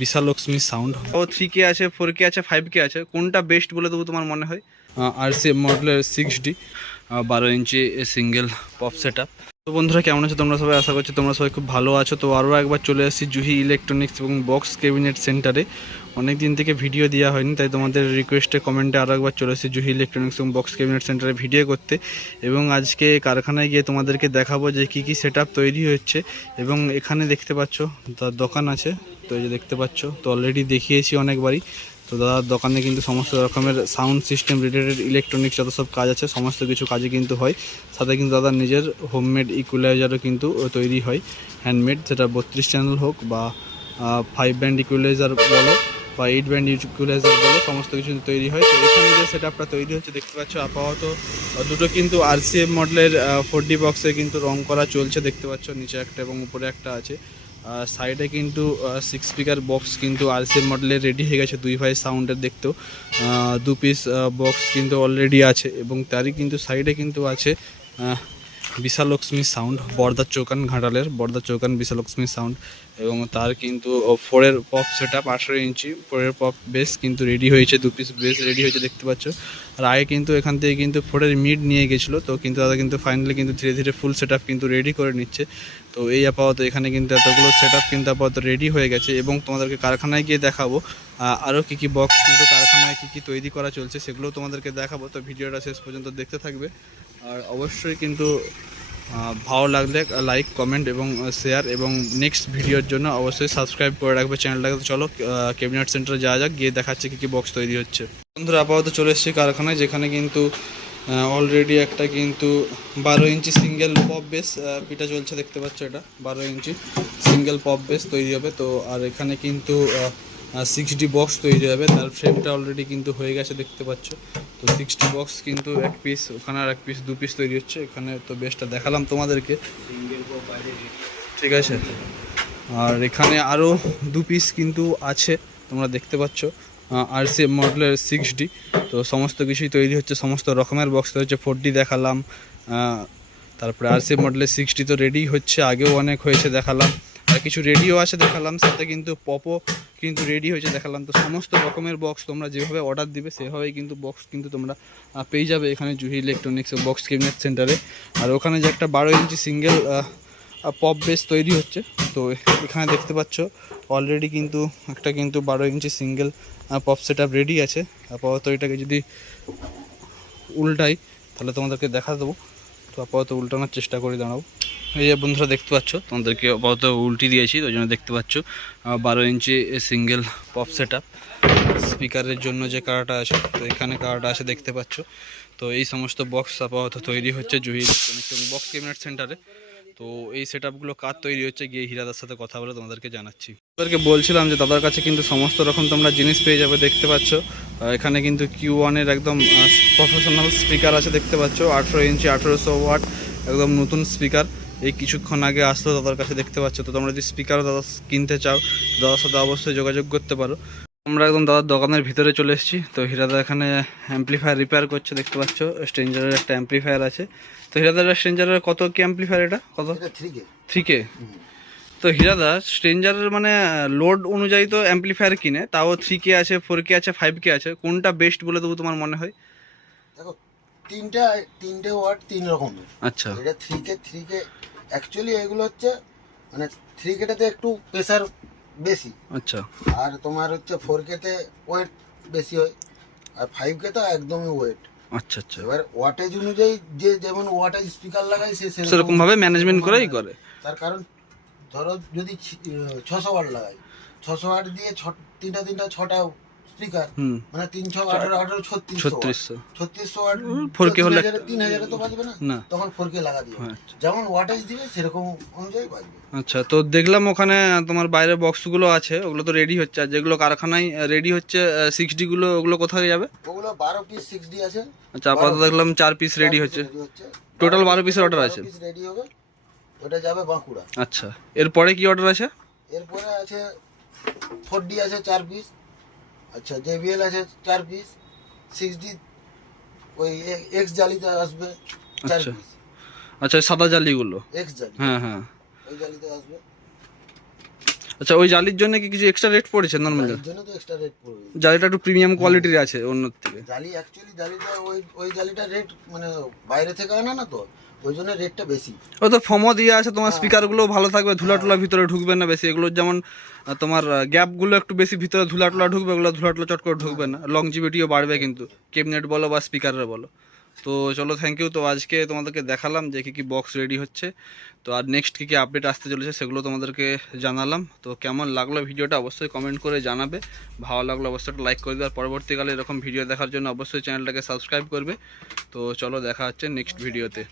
বিশালক্ষ্মী sound. ও 3K আছে, 4K আছে, 5K আছে, কোনটা বেস্ট বলে তবু তোমার মনে হয়? RCM মডেলের 6D 12 inch single pop set up. তো বন্ধুরা কেমন আছো তোমরা সবাই? আশা করছি তোমরা সবাই খুব ভালো আছো। তো আরও একবার চলে এসেছি জুহি ইলেকট্রনিক্স এবং বক্স ক্যাবিনেট সেন্টারে। অনেক দিন থেকে ভিডিও দেওয়া হয়নি, তাই তোমাদের রিকোয়েস্টে কমেন্টে আরও একবার চলে এসেছি জুহি ইলেকট্রনিক্স এবং বক্স ক্যাবিনেট সেন্টারে ভিডিও করতে। এবং আজকে কারখানায় গিয়ে তোমাদেরকে দেখাবো যে কী কী সেট আপ তৈরি হচ্ছে। এবং এখানে দেখতে পাচ্ছ তার দোকান আছে, তো এই যে দেখতে পাচ্ছ, তো অলরেডি দেখিয়েছি অনেকবারই। তো দাদার দোকানে কিন্তু সমস্ত রকমের সাউন্ড সিস্টেম রিলেটেড ইলেকট্রনিক্স যত সব কাজ আছে সমস্ত কিছু কাজে কিন্তু হয়। সাথে কিন্তু দাদার নিজের হোমমেড ইকুয়ালাইজারও কিন্তু তৈরি হয়, হ্যান্ডমেড, সেটা 32 চ্যানেল হোক বা 5 ব্যান্ড ইকুয়ালাইজার বলো বা 8 ব্যান্ড ইকুয়ালাইজার বলো, সমস্ত কিছু তৈরি হয়। তো এখানে যে সেট আপটা তৈরি হচ্ছে দেখতে পাচ্ছ, আপাতত দুটো কিন্তু RCM মডেলের 4D বক্সে কিন্তু রং করা চলছে দেখতে পাচ্ছ, নিচে একটা এবং উপরে একটা আছে। সাইডে কিন্তু 6 স্পিকার বক্স কিন্তু RCM মডেলের রেডি হয়ে গেছে, 2 ভয়েস সাউন্ডের দেখতেও 2 পিস বক্স কিন্তু অলরেডি আছে। এবং তারই কিন্তু সাইডে কিন্তু আছে বিশালক্ষ্মী সাউন্ড, বর্দার চৌকান ঘাটালের বর্দার চৌকান বিশালক্ষ্মী সাউন্ড। এবং তার কিন্তু 4-এর পপ সেট আপ 18 ইঞ্চি 4-এর পপ বেস কিন্তু রেডি হয়েছে, 2 পিস বেস রেডি হয়েছে দেখতে পাচ্ছ। আর আগে কিন্তু এখান থেকে কিন্তু 4-এর মিড নিয়ে গেছিলো, তো কিন্তু তারা কিন্তু ফাইনালি কিন্তু ধীরে ধীরে ফুল সেট আপ কিন্তু রেডি করে নিচ্ছে। তো এই আপাতত এখানে কিন্তু এতগুলো সেট আপ কিন্তু আপাতত রেডি হয়ে গেছে। এবং তোমাদেরকে কারখানায় গিয়ে দেখাবো আরও কী কী বক্স কিন্তু কারখানায় কী কী তৈরি করা চলছে সেগুলো তোমাদেরকে দেখাবো। তো ভিডিওটা শেষ পর্যন্ত দেখতে থাকবে। আর অবশ্যই কিন্তু ভালো লাগলে লাইক কমেন্ট এবং শেয়ার, এবং নেক্সট ভিডিওর জন্য অবশ্যই সাবস্ক্রাইব করে রাখবে চ্যানেলটাকে। তো চলো ক্যাবিনেট সেন্টারে যাওয়া যাক, গিয়ে দেখাচ্ছে কী কী বক্স তৈরি হচ্ছে। বন্ধুরা আপাতত চলে এসেছি কারখানায়, যেখানে কিন্তু অলরেডি একটা কিন্তু 12 ইঞ্চি সিঙ্গেল পপ বেস পিটা চলছে দেখতে পাচ্ছ। এটা 12 ইঞ্চি সিঙ্গেল পপ বেস তৈরি হবে। তো আর এখানে কিন্তু 6D বক্স তৈরি হবে, তার ফ্রেমটা অলরেডি কিন্তু হয়ে গেছে দেখতে পাচ্ছ। তো 6D বক্স কিন্তু এক পিস, ওখানে আর এক পিস, 2 পিস তৈরি হচ্ছে। এখানে তো বেসটা দেখালাম তোমাদেরকে, ঠিক আছে। আর এখানে আরও 2 পিস কিন্তু আছে, তোমরা দেখতে পাচ্ছ RCM মডেলের 6D। তো সমস্ত কিছুই তৈরি হচ্ছে, সমস্ত রকমের বক্স তৈরি হচ্ছে। 4D দেখালাম, তারপরে RCM মডেলের 6D তো রেডি হচ্ছে, আগেও অনেক হয়েছে দেখালাম, আর কিছু রেডিও আছে দেখালাম, সাথে কিন্তু পপও কিন্তু রেডি হয়েছে দেখালাম। তো সমস্ত রকমের বক্স তোমরা যেভাবে অর্ডার দিবে সেভাবেই কিন্তু বক্স কিন্তু তোমরা পেয়ে যাবে এখানে জুহি ইলেকট্রনিক্স বক্স ক্যাবিনেট সেন্টারে। আর ওখানে যে একটা 12 ইঞ্চি সিঙ্গেল পপ বেস তৈরি হচ্ছে, তো এখানে দেখতে পাচ্ছ অলরেডি কিন্তু একটা কিন্তু 12 inch single pop set up ready আছে। আপাতত এটাকে যদি উল্টাই তাহলে তোমাদেরকে দেখা দেবো। তো আপাতত উল্টানোর চেষ্টা করে দাঁড়াও। এই যে বন্ধুরা দেখতে পাচ্ছ, তোমাদেরকে আপাতত উল্টি দিয়েছি, তো ওই জন্য দেখতে পাচ্ছ 12 inch single pop set up. স্পিকারের জন্য যে কারাটা আছে, তো এখানে কারাটা আছে দেখতে পাচ্ছ। তো এই সমস্ত বক্স আপাতত তৈরি হচ্ছে জুহি ইলেকট্রনিক্স এবং বক্স ক্যাবিনেট সেন্টারে। তো এই সেট আপগুলো কার তৈরি হচ্ছে গিয়ে হীরাদার সাথে কথা বলে তোমাদেরকে জানাচ্ছি। তাদেরকে বলছিলাম যে দাদার কাছে কিন্তু সমস্ত রকম তোমরা জিনিস পেয়ে যাবে দেখতে পাচ্ছ। এখানে কিন্তু Q1-এর একদম প্রফেশনাল স্পিকার আছে দেখতে পাচ্ছ, 18 ইঞ্চি 1800 ওয়াট একদম নতুন স্পিকার। এই কিছুক্ষণ আগে আসলো দাদার কাছে দেখতে পাচ্ছ। তো তোমরা যদি স্পিকারও দাদা কিনতে চাও দাদার সাথে অবশ্যই যোগাযোগ করতে পারো। আমরা একদম দাদার দোকানের ভিতরে চলে এসেছি। তো হীরাদা এখানে অ্যাম্পলিফায়ার রিপেয়ার করছে দেখতে পাচ্ছ, স্ট্রেঞ্জারের একটা অ্যাম্পলিফায়ার আছে। তো হীরাদার স্ট্রেঞ্জারের কত কি অ্যাম্পলিফায়ার? এটা কত? 3K। তো হীরাদা স্ট্রেঞ্জারের মানে লোড অনুযায়ী তো অ্যাম্পলিফায়ার কিনে, তাও 3K আছে, 4K আছে, 5K আছে, কোনটা বেস্ট বলে তবু তোমার মনে হয়? দেখো, তিনটে ওয়াট 3 রকমের। আচ্ছা, এটা 3K অ্যাকচুয়ালি এগুলো হচ্ছে মানে 3Kটাতে একটু প্রেসার বেশি। আচ্ছা, আর তোমার হচ্ছে 4Kতে ওয়েট বেশি হয়, আর 5K তো একদমই ওয়েট। আচ্ছা, আচ্ছা, এবার ওয়াটেজ অনুযায়ী যে যেমন ওয়াটেজ স্পিকার লাগায় সে সেরকম ভাবে ম্যানেজমেন্ট করেই করে। তার কারণ ধরো যদি 600 ওয়াট লাগাই, 600 ওয়াট দিয়ে তিনটা 6টা স্পিকার, মানে 3 6 18 18 3600 ওয়াট 4K হলে 3000 তো বাজবে না, তখন 4K লাগা দিও। যেমন ওয়াটেজ দিবে সেরকম অনুযায়ী বাজবে। আচ্ছা, তো দেখলাম ওখানে তোমার বাইরে বক্সগুলো আছে, ওগুলো তো রেডি হচ্ছে, আর যেগুলো কারখানায় রেডি হচ্ছে 6D গুলো, ওগুলো কোথায় যাবে? ওগুলো 12 পিস 6D আছে। আচ্ছা, আপাতত দেখলাম 4 পিস রেডি হচ্ছে, টোটাল 12 পিসের অর্ডার আছে। রেডি হবে, ওটা যাবে বাঁকুড়া। আচ্ছা, এরপরে কি অর্ডার আছে? এরপরে আছে 4D আছে 4 পিস, আচ্ছা JBL আছে 4 পিস, 6D ওই এক্স জালিতে আসবে 4 পিস। আচ্ছা, সাদা জালিগুলো এক্স জালি, হ্যাঁ হ্যাঁ, ওই জালিতে আসবে। আচ্ছা, ওই জালির জন্য কি কিছু এক্সট্রা রেট পড়েছে নর্মাল? এর জন্য তো এক্সট্রা রেট পড়বে। জালিটা একটু প্রিমিয়াম কোয়ালিটির আছে অন্য থেকে। জালি অ্যাকচুয়ালি জালিটা ওই জালিটা রেট মানে বাইরে থেকে আনা না, তো ওই জন্য রেটটা বেশি। ও তো ফর্মও দিয়ে আছে, তোমার স্পিকারগুলো ভালো থাকবে, ধুলা টুলা ভিতরে ঢুকবে না বেশি। এগুলোর যেমন তোমার গ্যাপগুলো একটু বেশি ভিতরে ধুলা টুলা ঢুকবে, এগুলো ধুলা টুলা চট করে ঢুকবে না, লংজিভিটিও বাড়বে কিন্তু, ক্যাবিনেট বলো বা স্পিকারে বলো। তো চলো, থ্যাংক ইউ। তো আজকে তোমাদেরকে দেখালাম যে কী কী বক্স রেডি হচ্ছে, তো আর নেক্সট কী কী আপডেট আসতে চলেছে সেগুলো তোমাদেরকে জানালাম। তো কেমন লাগলো ভিডিওটা অবশ্যই কমেন্ট করে জানাবে, ভালো লাগলো অবশ্যই একটা লাইক করে দেবে, আর পরবর্তীকালে এরকম ভিডিও দেখার জন্য অবশ্যই চ্যানেলটাকে সাবস্ক্রাইব করবে। তো চলো, দেখা হচ্ছে নেক্সট ভিডিওতে।